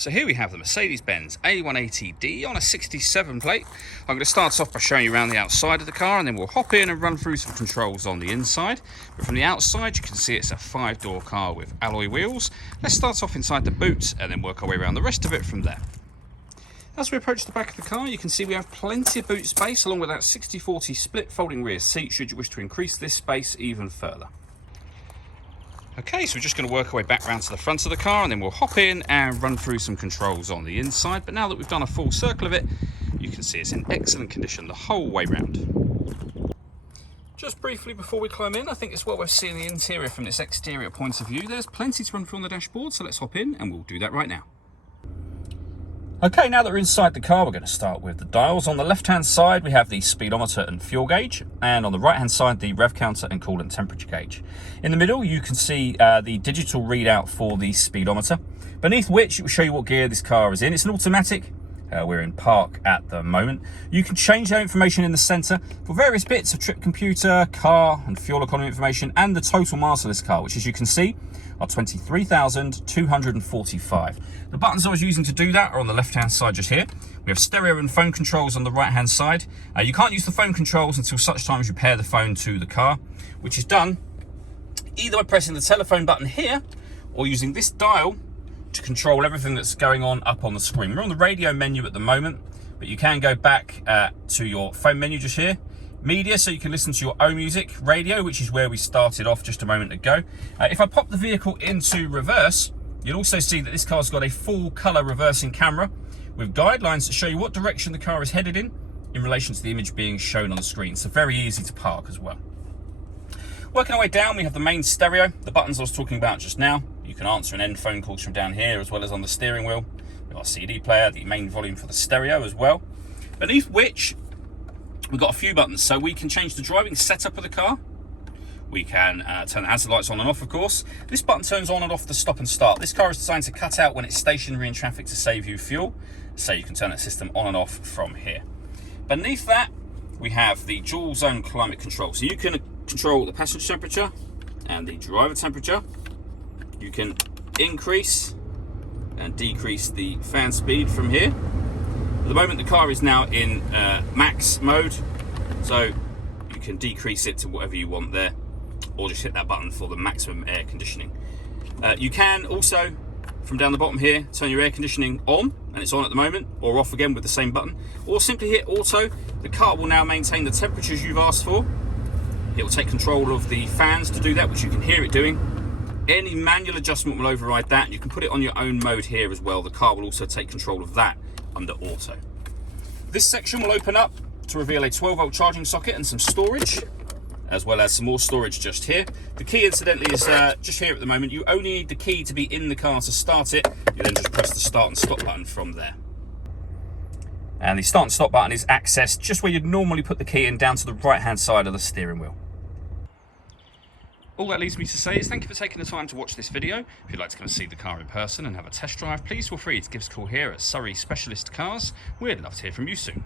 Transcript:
So here we have the Mercedes-Benz A180d on a 67 plate. I'm going to start off by showing you around the outside of the car, and then we'll hop in and run through some controls on the inside. But from the outside you can see it's a 5-door car with alloy wheels. Let's start off inside the boot and then work our way around the rest of it from there. As we approach the back of the car, you can see we have plenty of boot space along with that 60-40 split folding rear seat should you wish to increase this space even further. Okay, so we're just going to work our way back round to the front of the car and then we'll hop in and run through some controls on the inside. But now that we've done a full circle of it, you can see it's in excellent condition the whole way round. Just briefly before we climb in, I think it's well worth seeing the interior from this exterior point of view. There's plenty to run through on the dashboard, so let's hop in and we'll do that right now. Okay, now that we're inside the car, we're going to start with the dials. On the left-hand side, we have the speedometer and fuel gauge, and on the right-hand side, the rev counter and coolant temperature gauge. In the middle, you can see the digital readout for the speedometer, beneath which it will show you what gear this car is in. It's an automatic. We're in park at the moment. You can change that information in the center for various bits of trip computer, car and fuel economy information, and the total miles of this car, which as you can see are 23,245. The buttons I was using to do that are on the left hand side just here. We have stereo and phone controls on the right hand side. You can't use the phone controls until such time as you pair the phone to the car, which is done either by pressing the telephone button here or using this dial to control everything that's going on up on the screen. We're on the radio menu at the moment, but you can go back to your phone menu just here. Media, so you can listen to your own music. Radio, which is where we started off just a moment ago. If I pop the vehicle into reverse, you'll also see that this car's got a full colour reversing camera with guidelines that show you what direction the car is headed in relation to the image being shown on the screen. So very easy to park as well. Working our way down, we have the main stereo, the buttons I was talking about just now. You can answer and end phone calls from down here, as well as on the steering wheel. We've got our CD player, the main volume for the stereo as well. Beneath which, we've got a few buttons. So we can change the driving setup of the car. We can turn the hazard lights on and off, of course. This button turns on and off the stop and start. This car is designed to cut out when it's stationary in traffic to save you fuel. So you can turn that system on and off from here. Beneath that, we have the dual zone climate control. So you can control the passenger temperature and the driver temperature. You can increase and decrease the fan speed from here. At the moment the car is now in max mode, so you can decrease it to whatever you want there, or just hit that button for the maximum air conditioning. You can also, from down the bottom here, turn your air conditioning on, and it's on at the moment, or off again with the same button, or simply hit auto. The car will now maintain the temperatures you've asked for. It will take control of the fans to do that, which you can hear it doing. Any manual adjustment will override that. You can put it on your own mode here as well. The car will also take control of that under auto. This section will open up to reveal a 12-volt charging socket and some storage, as well as some more storage just here. The key, incidentally, is just here at the moment. You only need the key to be in the car to start it. You then just press the start and stop button from there. And the start and stop button is accessed just where you'd normally put the key in, down to the right-hand side of the steering wheel. All that leaves me to say is thank you for taking the time to watch this video. If you'd like to come and see the car in person and have a test drive, please feel free to give us a call here at Surrey Specialist Cars. We'd love to hear from you soon.